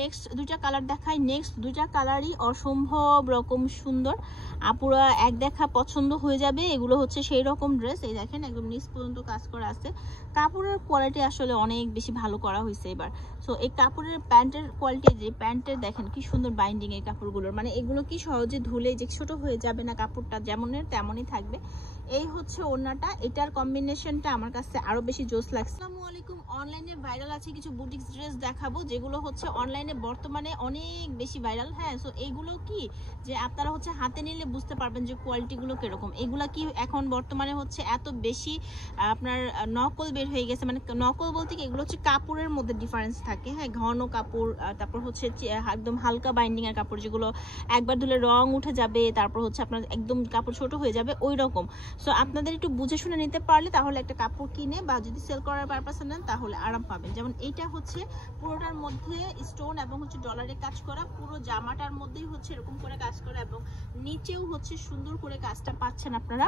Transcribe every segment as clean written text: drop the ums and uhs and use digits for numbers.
Next দুইটা colour দেখাই। Next দুইটা কালারই অসম্ভব রকম সুন্দর, আপুরা এক দেখা পছন্দ হয়ে যাবে। এগুলো হচ্ছে সেই রকম ড্রেস, এই দেখেন একদম নিচ পর্যন্ত কাজ করা আছে। কাপড়ের কোয়ালিটি আসলে অনেক বেশি ভালো করা হয়েছে এবার। সো এই কাপড়ের প্যান্টের কোয়ালিটি, যে প্যান্টের দেখেন কি সুন্দর বাইন্ডিং এই কাপড়গুলোর, মানে এগুলো কি সহজে ধুলে যে ছোট হয়ে যাবে না, কাপড়টা যেমনের তেমনই থাকবে। এই হচ্ছে ওড়নাটা, এটার কম্বিনেশনটা আমার কাছে আরো বেশি জোস লাগছে। আসসালামু আলাইকুম। অনলাইনে ভাইরাল আছে কিছু বুটিক্স ড্রেস দেখাবো, যেগুলো হচ্ছে অনলাইনে বর্তমানে অনেক বেশি ভাইরাল। হ্যাঁ, সো এইগুলো কি যে আপনারা হচ্ছে হাতে নিলে বুঝতে পারবেন যে কোয়ালিটিগুলো কিরকম। এগুলা কি এখন বর্তমানে হচ্ছে এত বেশি আপনার নকল বের হয়ে গেছে, মানে নকল বলতে কি এগুলো হচ্ছে কাপড়ের মধ্যে ডিফারেন্স থাকে। হ্যাঁ, ঘন কাপড়, তারপর হচ্ছে একদম হালকা বাইন্ডিং এর কাপড়, যেগুলো একবার ধুলে রং উঠে যাবে, তারপর হচ্ছে আপনার একদম কাপড় ছোট হয়ে যাবে, ওই রকম। সো আপনাদের একটু বুঝে শুনে নিতে পারলে তাহলে একটা কাপড় কিনে বা যদি সেল করার পারপাসে নেন তাহলে আরাম পাবেন। যেমন এইটা হচ্ছে পুরোটার মধ্যে স্টোন এবং হচ্ছে ডলারে কাজ করা, পুরো জামাটার মধ্যেই হচ্ছে এরকম করে কাজ করা এবং নিচেও হচ্ছে সুন্দর করে কাজটা পাচ্ছেন আপনারা।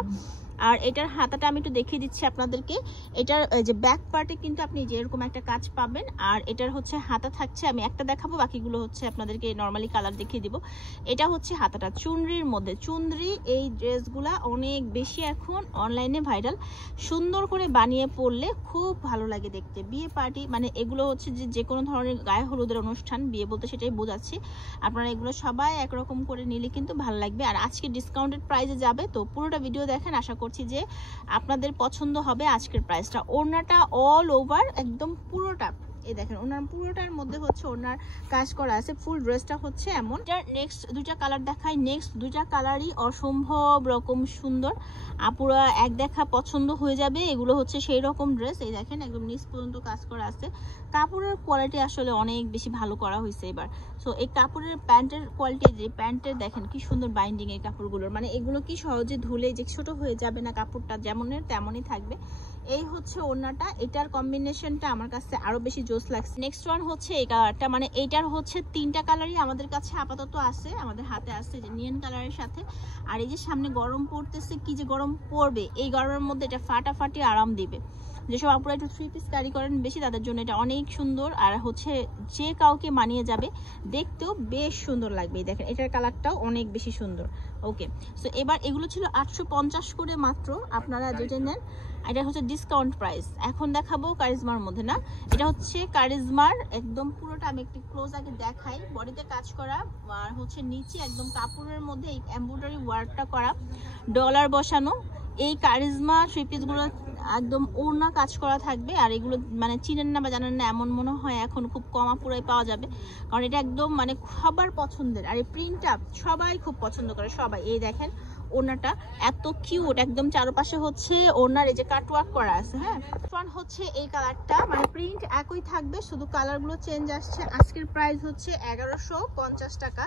আর এটার হাতাটা আমি একটু দেখিয়ে দিচ্ছি আপনাদেরকে। এটার যে ব্যাক পার্টে কিন্তু আপনি যে এরকম একটা কাজ পাবেন, আর এটার হচ্ছে হাতা থাকছে, আমি একটা দেখাবো, বাকিগুলো হচ্ছে আপনাদেরকে নর্মালি কালার দেখিয়ে দিব। এটা হচ্ছে হাতাটা চুনরির মধ্যে। চুনরি এই ড্রেসগুলা অনেক বেশি এখন অনলাইনে ভাইরাল। সুন্দর করে বানিয়ে পরলে খুব ভালো লাগে দেখতে। বিয়ে পার্টি মানে এগুলো হচ্ছে যে কোনো ধরনের গায়ে হলুদের অনুষ্ঠান, বিয়ে বলতে সেটাই বোঝাচ্ছি। আপনারা এগুলো সবাই একরকম করে নিলে কিন্তু ভালো লাগবে। আর আজকে ডিসকাউন্টেড প্রাইসে যাবে, তো পুরোটা ভিডিও দেখেন, আশা করছি যে আপনাদের পছন্দ হবে আজকের প্রাইসটা। ওড়নাটা অল ওভার একদম পুরোটা, এই দেখেন ওনার পুরোটার মধ্যে হচ্ছে ওনার কাজ করা আছে। ফুল ড্রেসটা হচ্ছে এমন। নেক্সট দুইটা কালার দেখাই। নেক্সট দুইটা কালারই অসম্ভব রকম সুন্দর, আপুরা এক দেখা পছন্দ হয়ে যাবে। এগুলো হচ্ছে সেই রকম ড্রেস, এই দেখেন একদম নিচ পর্যন্ত কাজ করা আছে। কাপড়ের কোয়ালিটি আসলে অনেক বেশি ভালো করা হয়েছে এবার। সো এই কাপড়ের প্যান্টের কোয়ালিটি, যে প্যান্টের দেখেন কি সুন্দর বাইন্ডিং এই কাপড়গুলোর, মানে এগুলো কি সহজে ধুলে যে ছোট হয়ে যাবে না, কাপড়টা যেমনের তেমনই থাকবে। এই হচ্ছে ওড়নাটা, এটার কম্বিনেশনটা আমার কাছে আরো বেশি জোস লাগছে। নেক্সট ওয়ান হচ্ছে এই কালারটা, মানে এইটার হচ্ছে তিনটা কালারই আমাদের কাছে আপাতত আছে, আমাদের হাতে আছে, যে নিয়ন কালারের সাথে। আর এই যে সামনে গরম পড়তেছে, কি যে গরম পড়বে, এই গরমের মধ্যে এটা ফাটাফাটি আরাম দিবে। যেসব আপুরা একটু 3 পিস ক্যারি করেন বেশি, তাদের জন্য এটা অনেক সুন্দর। আর হচ্ছে যে কাউকে মানিয়ে যাবে, দেখতেও বেশ সুন্দর লাগবে। দেখেন এটার কালারটাও অনেক বেশি সুন্দর। ওকে, সো এবার এগুলো ছিল 850 করে মাত্র, আপনারা যেটা নেন। এটা হচ্ছে ডিসকাউন্ট প্রাইস। এখন দেখাবো কারিজমার মধ্যে, না এটা হচ্ছে কারিজমার একদম পুরোটা, আমি একটু ক্লোজ আগে দেখাই। বডিতে কাজ করা, আর হচ্ছে নিচে একদম কাপড়ের মধ্যে এই এমব্রয়ডারি ওয়ার্কটা করা, ডলার বসানো। এই কারিজমা 3 পিসগুলো একদম ওড়না কাজ করা থাকবে। আর এগুলো মানে চিনেন না বা জানেন না এমন মনে হয় এখন খুব কম আপুরাই পাওয়া যাবে, কারণ এটা একদম মানে সবার পছন্দের। আর এই প্রিন্টটা সবাই খুব পছন্দ করে, সবাই। এই দেখেন ওড়নাটা এত কিউট, একদম চারপাশে হচ্ছে ওড়নার এই যে কাটওয়ার্ক করা আছে। হ্যাঁ, ফ্রন্ট হচ্ছে এই কালারটা, মানে প্রিন্ট একই থাকবে, শুধু কালারগুলো চেঞ্জ আসছে। আজকের প্রাইস হচ্ছে 1150 টাকা।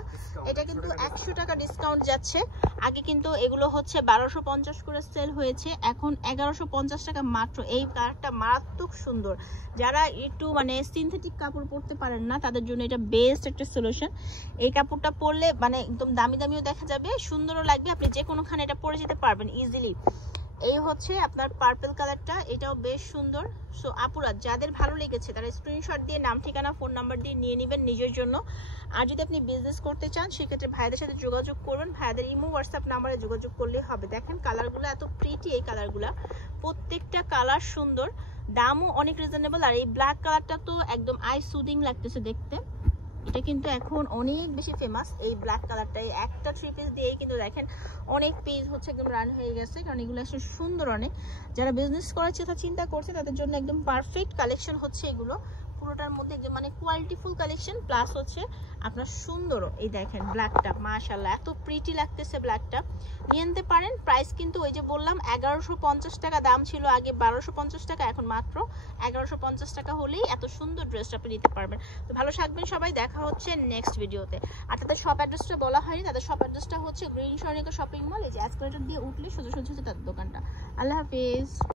এটা কিন্তু 100 টাকা ডিসকাউন্ট যাচ্ছে। আগে কিন্তু এগুলো হচ্ছে 1250 করে সেল হয়েছে, এখন 1150 টাকা মাত্র। এই কালারটা মারাত্মক সুন্দর। যারা একটু মানে সিনথেটিক কাপড় পরতে পারেন না, তাদের জন্য এটা বেস্ট একটা সলিউশন। এই কাপড়টা পরলে মানে একদম দামি দামিও দেখা যাবে, সুন্দরও লাগবে, আপনি যে কোনোখানে এটা পরে যেতে পারবেন ইজিলি। এই হচ্ছে আপনার পার্পল কালারটা, এটাও বেশ সুন্দর। সো আপুরা যাদের ভালো লেগেছে তারা স্ক্রিনশট দিয়ে নাম, ঠিকানা, ফোন নাম্বার দিয়ে নিয়ে নেবেন নিজের জন্য। আর যদি আপনি বিজনেস করতে চান সেক্ষেত্রে ভাইদের সাথে যোগাযোগ করবেন, ভাইদের ইমো হোয়াটসঅ্যাপ নাম্বারে যোগাযোগ করলেই হবে। দেখেন কালারগুলো এত প্রিটি, এই কালারগুলো প্রত্যেকটা কালার সুন্দর, দামও অনেক রিজনেবল। আর এই ব্ল্যাক কালারটা তো একদম আই সুদিং লাগতেছে দেখতে, এটা কিন্তু এখন অনেক বেশি ফেমাস। এই ব্ল্যাক কালারটা একটা 3 পিস দিয়েই কিন্তু দেখেন অনেক পিস হচ্ছে একদম রান হয়ে গেছে, কারণ এগুলো আসলে সুন্দর অনেক। যারা বিজনেস করার চিন্তা করছে তাদের জন্য একদম পারফেক্ট কালেকশন হচ্ছে এগুলো। পুরোটার মধ্যে একদম মানে কোয়ালিটিফুল কালেকশন, প্লাস হচ্ছে আপনার সুন্দরও। এই দেখেন ব্ল্যাকটা মাশাআল্লাহ এত প্রিটি লাগতেছে, ব্ল্যাকটা নিয়ে নিতে পারেন। প্রাইস কিন্তু ওই যে বললাম 1150 টাকা দাম ছিল আগে, 1250 টাকা, এখন মাত্র 1150 টাকা হলেই এত সুন্দর ড্রেসটা আপনি নিতে পারবেন। তো ভালো থাকবেন সবাই, দেখা হচ্ছে নেক্সট ভিডিওতে। আর তাদের শপ অ্যাড্রেসটা বলা হয়নি, তাদের শপ অ্যাড্রেসটা হচ্ছে গ্রিন সনিকা শপিং মল। এই যে এসকেলেটর দিয়ে উঠলে সোজা সোজা হচ্ছে তাদের দোকানটা। আল্লাহ হাফিজ।